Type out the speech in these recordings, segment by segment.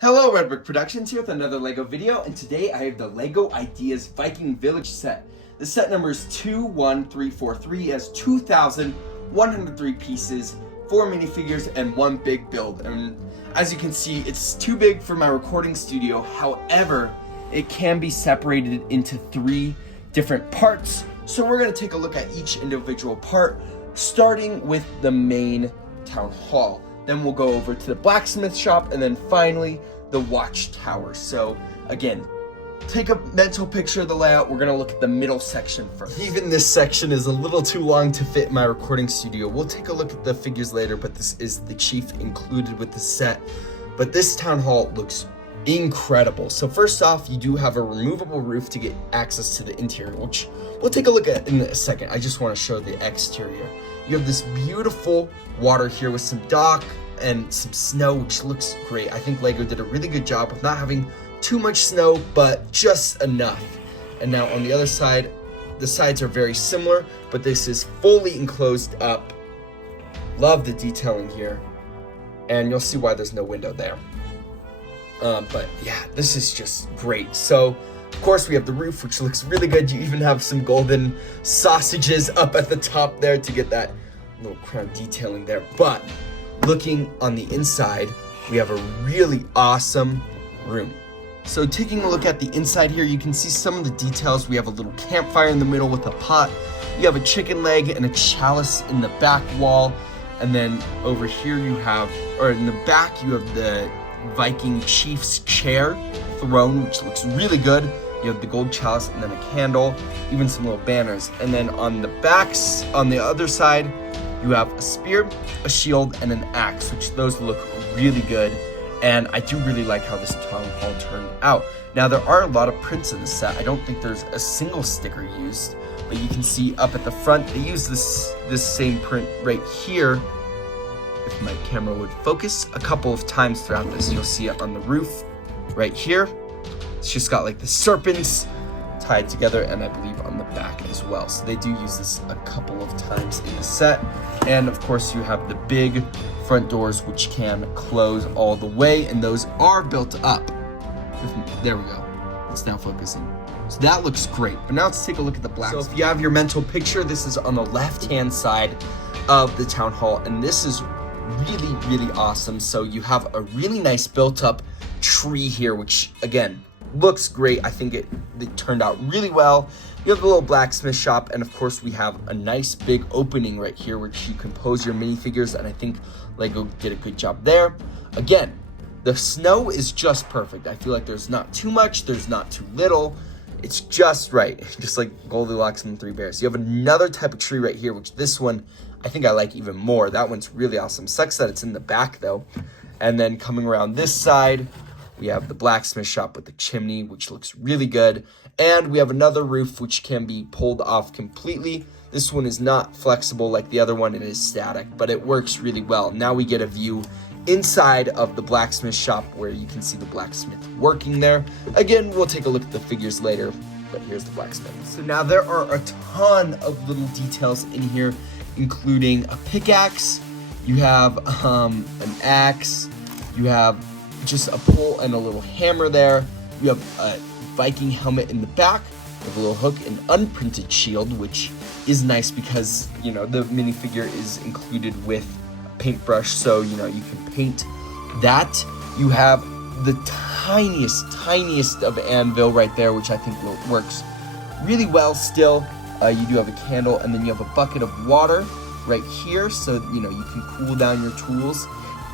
Hello, Redbrick Productions here with another LEGO video, and today I have the LEGO Ideas Viking Village set. The set number is 21343, has 2,103 pieces, 4 minifigures, and 1 big build. And as you can see, it's too big for my recording studio. However, it can be separated into 3 different parts. So we're going to take a look at each individual part, starting with the main town hall. Then we'll go over to the blacksmith shop, and then finally the watchtower. So again, take a mental picture of the layout. We're gonna look at the middle section first. Even this section is a little too long to fit in my recording studio. We'll take a look at the figures later, but this is the chief included with the set. But this town hall looks incredible. So first off, you do have a removable roof to get access to the interior, which we'll take a look at in a second. I just want to show the exterior. You have this beautiful water here with some dock and some snow, which looks great. I think LEGO did a really good job of not having too much snow, but just enough. And now on the other side, the sides are very similar, but this is fully enclosed up. Love the detailing here. And you'll see why there's no window there. But yeah, this is just great. So, of course, we have the roof, which looks really good. You even have some golden sausages up at the top there to get that little crown detailing there. But looking on the inside, we have a really awesome room. So taking a look at the inside here, you can see some of the details. We have a little campfire in the middle with a pot. You have a chicken leg and a chalice in the back wall. And then over here you have, or in the back, you have the Viking chief's chair throne, which looks really good. You have the gold chalice and then a candle, even some little banners. And then on the backs, on the other side, you have a spear, a shield, and an axe, which those look really good. And I do really like how this town hall turned out. Now, there are a lot of prints in the set. I don't think there's a single sticker used, but you can see up at the front, they use this same print right here. If my camera would focus, a couple of times throughout this, you'll see it on the roof right here. It's just got like the serpents tied together, and I believe on the back as well. So they do use this a couple of times in the set. And of course you have the big front doors, which can close all the way, and those are built up. There we go. It's now focusing. So that looks great. But now let's take a look at the black. So if you have your mental picture, this is on the left-hand side of the town hall, and this is really, really awesome. So you have a really nice built-up tree here, which again looks great. I think it turned out really well. You have the little blacksmith shop, and of course we have a nice big opening right here which you can pose your minifigures, and I think LEGO did a good job there. Again, the snow is just perfect. I feel like there's not too much, there's not too little. It's just right, just like Goldilocks and the Three Bears. You have another type of tree right here, which this one I think I like even more. That one's really awesome. Sucks that it's in the back though. And then coming around this side, we have the blacksmith shop with the chimney, which looks really good. And we have another roof which can be pulled off completely. This one is not flexible like the other one. It is static, but it works really well. Now we get a view inside of the blacksmith shop where you can see the blacksmith working there. Again, we'll take a look at the figures later, but here's the blacksmith. So now there are a ton of little details in here, including a pickaxe. You have an axe. You have just a pole and a little hammer there. You have a Viking helmet in the back with a little hook, an unprinted shield, which is nice because, you know, the minifigure is included with a paintbrush, so, you know, you can paint that. You have the tiniest of anvil right there, which I think works really well still. You do have a candle, and then you have a bucket of water right here, so, you know, you can cool down your tools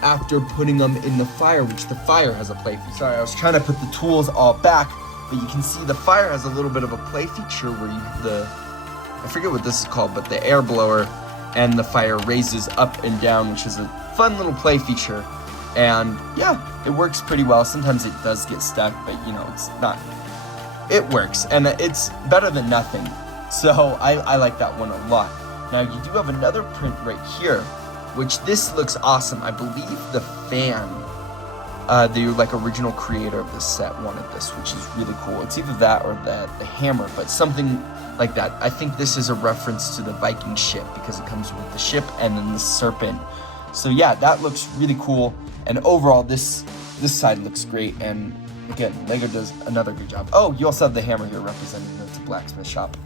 after putting them in the fire, which the fire has a play feature. Sorry, I was trying to put the tools all back, but you can see the fire has a little bit of a play feature where I forget what this is called, but the air blower and the fire raises up and down, which is a fun little play feature. And yeah, it works pretty well. Sometimes it does get stuck, but you know, it works, and it's better than nothing. So I like that one a lot. Now you do have another print right here, which this looks awesome. I believe the fan, the like original creator of this set wanted this, which is really cool. It's either that or the hammer, but something like that. I think this is a reference to the Viking ship because it comes with the ship and then the serpent. So yeah, that looks really cool. And overall, this this side looks great, and again, Lego does another good job. Oh, you also have the hammer here representing that it's a blacksmith shop.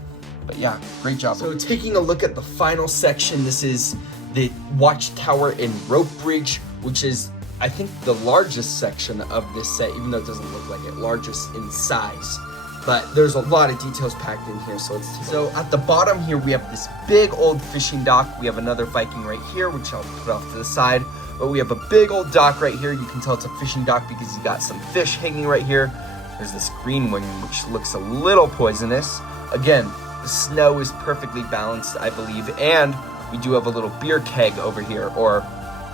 But yeah, great job. So taking a look at the final section, this is the watchtower and rope bridge, which is, I think, the largest section of this set, even though it doesn't look like it, largest in size. But there's a lot of details packed in here, so let's take a look. So at the bottom here, we have this big old fishing dock. We have another Viking right here, which I'll put off to the side. But we have a big old dock right here. You can tell it's a fishing dock because you got some fish hanging right here. There's this green one, which looks a little poisonous. Again, the snow is perfectly balanced, I believe. And we do have a little beer keg over here, or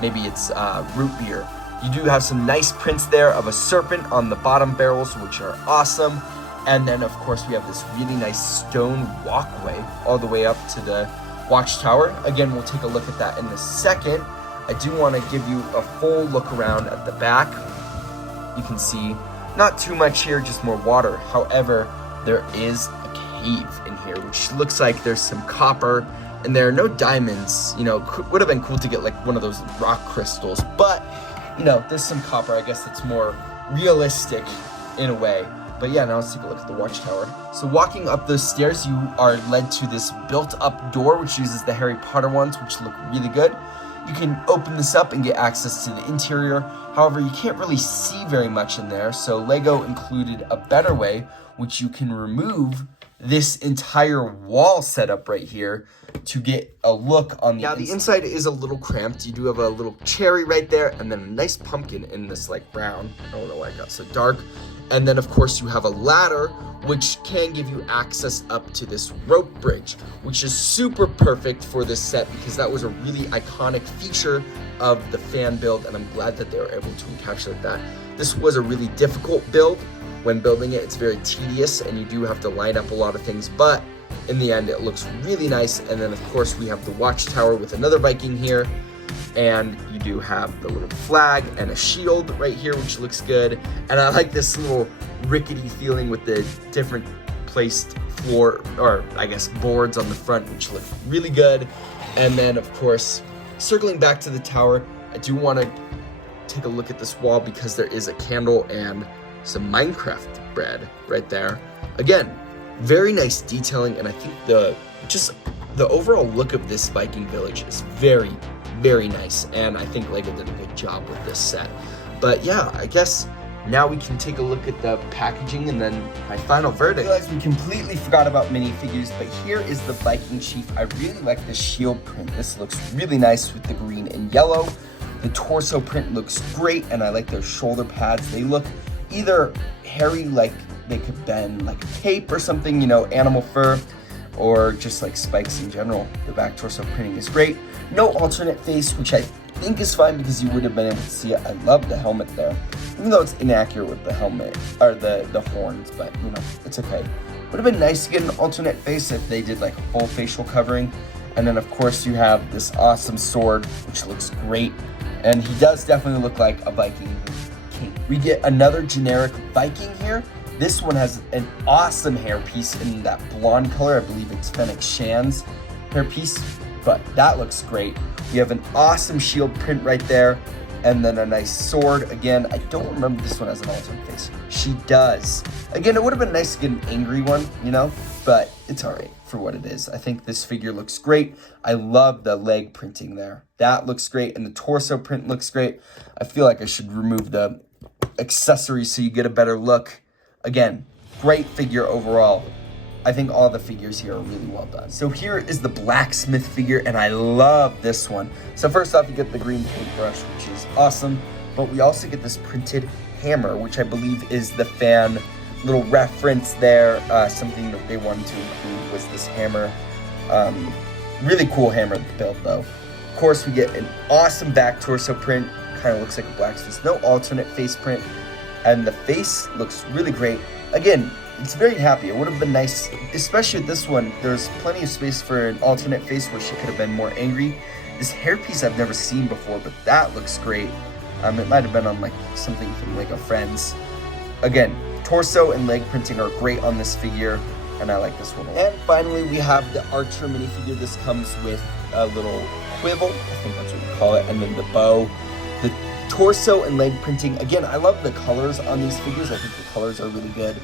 maybe it's root beer. You do have some nice prints there of a serpent on the bottom barrels, which are awesome. And then, of course, we have this really nice stone walkway all the way up to the watchtower. Again, we'll take a look at that in a second. I do want to give you a full look around at the back. You can see not too much here, just more water. However, there is a cave in here, which looks like there's some copper, and there are no diamonds. You know, would have been cool to get like one of those rock crystals, but you know, there's some copper. I guess that's more realistic in a way. But yeah, now let's take a look at the watchtower. So walking up those stairs, you are led to this built-up door, which uses the Harry Potter ones, which look really good. You can open this up and get access to the interior. However, you can't really see very much in there, so Lego included a better way, which you can remove this entire wall setup right here to get a look on the inside. Now, the inside is a little cramped. You do have a little cherry right there, and then a nice pumpkin in this like brown. I don't know why it got so dark. And then, of course, you have a ladder, which can give you access up to this rope bridge, which is super perfect for this set because that was a really iconic feature of the fan build, and I'm glad that they were able to encapsulate that. This was a really difficult build. When building it, it's very tedious, and you do have to line up a lot of things, but in the end, it looks really nice. And then, of course, we have the watchtower with another Viking here. And you do have the little flag and a shield right here, which looks good. And I like this little rickety feeling with the different placed floor, or I guess boards on the front, which look really good. And then, of course, circling back to the tower, I do want to take a look at this wall because there is a candle and some Minecraft bread right there. Again, very nice detailing, and I think the overall look of this Viking village is very, very nice, and I think Lego did a good job with this set. But yeah, I guess now we can take a look at the packaging and then my final verdict. I realize we completely forgot about minifigures, but here is the Viking chief. I really like the shield print. This looks really nice with the green and yellow. The torso print looks great, and I like their shoulder pads. They look either hairy, like they could bend like tape or something, you know, animal fur, or just like spikes in general. The back torso printing is great. No alternate face, which I think is fine because you would have been able to see it. I love the helmet there, even though it's inaccurate with the helmet, or the horns, but you know, it's okay. Would have been nice to get an alternate face if they did like a full facial covering. And then of course you have this awesome sword, which looks great. And he does definitely look like a Viking king. We get another generic Viking here. This one has an awesome hairpiece in that blonde color. I believe it's Fennec Shan's hairpiece, but that looks great. We have an awesome shield print right there, and then a nice sword. Again, I don't remember this one as an alternate face. She does. Again, it would have been nice to get an angry one, you know, but it's all right for what it is. I think this figure looks great. I love the leg printing there. That looks great, and the torso print looks great. I feel like I should remove the accessories so you get a better look. Again, great figure overall. I think all the figures here are really well done. So here is the blacksmith figure, and I love this one. So first off, you get the green paintbrush, which is awesome, but we also get this printed hammer, which I believe is the fan little reference there. Something that they wanted to include was this hammer. Really cool hammer build though. Of course, we get an awesome back torso print. Kind of looks like a blacksmith. No alternate face print. And the face looks really great. Again, it's very happy. It would have been nice, especially with this one. There's plenty of space for an alternate face where she could have been more angry. This hairpiece I've never seen before, but that looks great. It might have been on like something from Lego Friends. Again, torso and leg printing are great on this figure, and I like this one a lot. And finally, we have the Archer minifigure. This comes with a little quiver, I think that's what we call it, and then the bow. The torso and leg printing. Again, I love the colors on these figures. I think the colors are really good.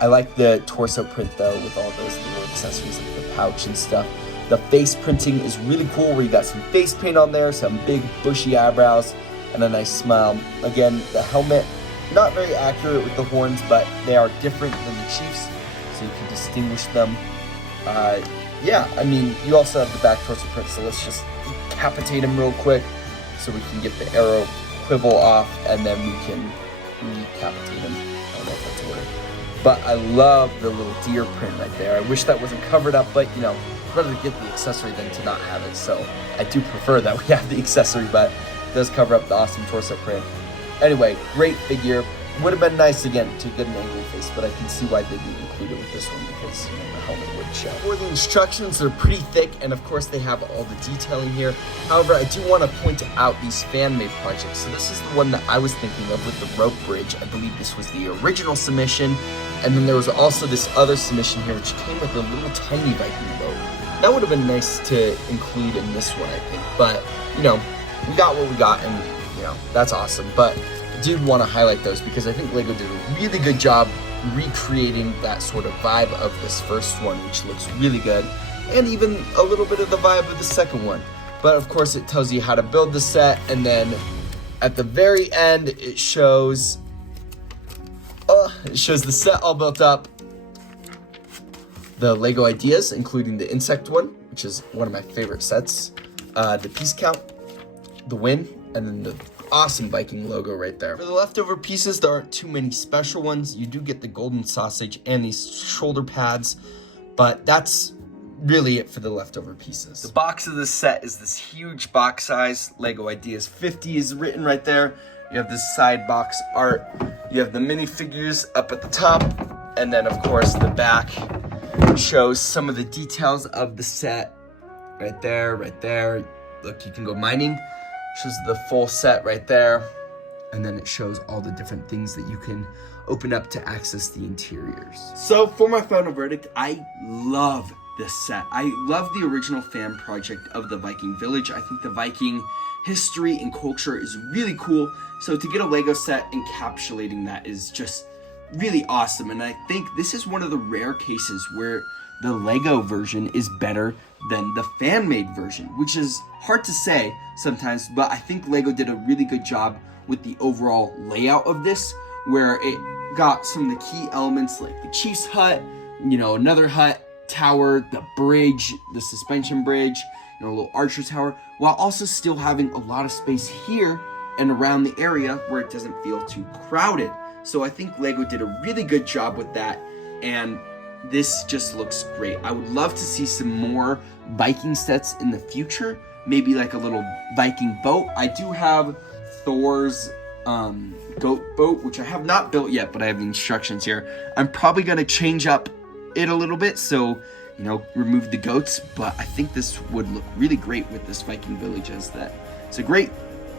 I like the torso print though, with all those little accessories like the pouch and stuff. The face printing is really cool, where you got some face paint on there, some big bushy eyebrows, and a nice smile. Again, the helmet, not very accurate with the horns, but they are different than the Chiefs, so you can distinguish them. Yeah, I mean, you also have the back torso print, so let's just decapitate him real quick so we can get the arrow quivel off, and then we can decapitate him. I don't know if that's a word. But I love the little deer print right there. I wish that wasn't covered up, but you know, I'd rather get the accessory than to not have it, so I do prefer that we have the accessory, but it does cover up the awesome torso print. Anyway, great figure. Would have been nice again to get an angry face, but I can see why they didn't include it with this one, because you know, the helmet would show. For the instructions, they're pretty thick, and of course they have all the detailing here. However, I do want to point out these fan-made projects. So this is the one that I was thinking of with the rope bridge. I believe this was the original submission, and then there was also this other submission here, which came with a little tiny Viking boat. That would have been nice to include in this one, I think, but you know, we got what we got, and you know, that's awesome. But I did want to highlight those because I think LEGO did a really good job recreating that sort of vibe of this first one, which looks really good, and even a little bit of the vibe of the second one. But of course, it tells you how to build the set, and then at the very end, it shows the set all built up, the LEGO ideas, including the insect one, which is one of my favorite sets, the piece count, the win, and then the awesome Viking logo right there. For the leftover pieces, there aren't too many special ones. You do get the golden sausage and these shoulder pads, but that's really it for the leftover pieces. The box of this set is this huge box size. LEGO Ideas 50 is written right there. You have this side box art. You have the minifigures up at the top, and then of course the back shows some of the details of the set right there, right there. Look, you can go mining. Shows the full set right there, and then it shows all the different things that you can open up to access the interiors. So for my final verdict, I love this set. I love the original fan project of the Viking village. I think the Viking history and culture is really cool. So to get a LEGO set encapsulating that is just really awesome. And I think this is one of the rare cases where the LEGO version is better than the fan-made version, which is hard to say sometimes, but I think LEGO did a really good job with the overall layout of this, where it got some of the key elements like the Chief's hut, you know, another hut, tower, the bridge, the suspension bridge, you know, a little archer tower, while also still having a lot of space here and around the area where it doesn't feel too crowded. So I think LEGO did a really good job with that, and this just looks great. I would love to see some more Viking sets in the future, maybe like a little Viking boat. I do have Thor's goat boat, which I have not built yet, but I have the instructions here. I'm probably going to change up it a little bit, so, you know, remove the goats, but I think this would look really great with this Viking village as that. It's a great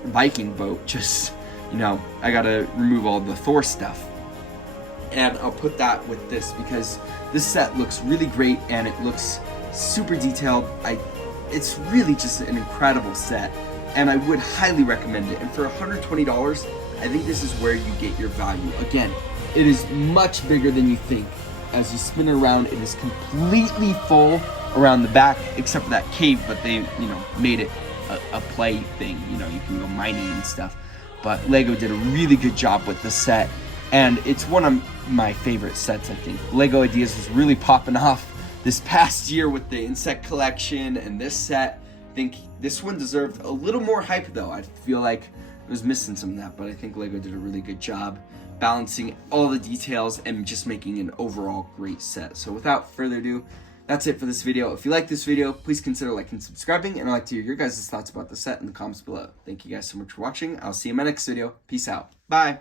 Viking boat, just, you know, I got to remove all the Thor stuff. And I'll put that with this because this set looks really great and it looks super detailed. It's really just an incredible set, and I would highly recommend it. And for $120, I think this is where you get your value. Again, it is much bigger than you think. As you spin it around, it is completely full around the back, except for that cave, but they, you know, made it a play thing. You know, you can go mining and stuff. But LEGO did a really good job with the set, and it's one of my favorite sets, I think. LEGO Ideas was really popping off this past year with the insect collection and this set. I think this one deserved a little more hype though. I feel like it was missing some of that, but I think LEGO did a really good job balancing all the details and just making an overall great set. So without further ado, that's it for this video. If you like this video, please consider liking and subscribing, and I'd like to hear your guys' thoughts about the set in the comments below. Thank you guys so much for watching. I'll see you in my next video. Peace out. Bye.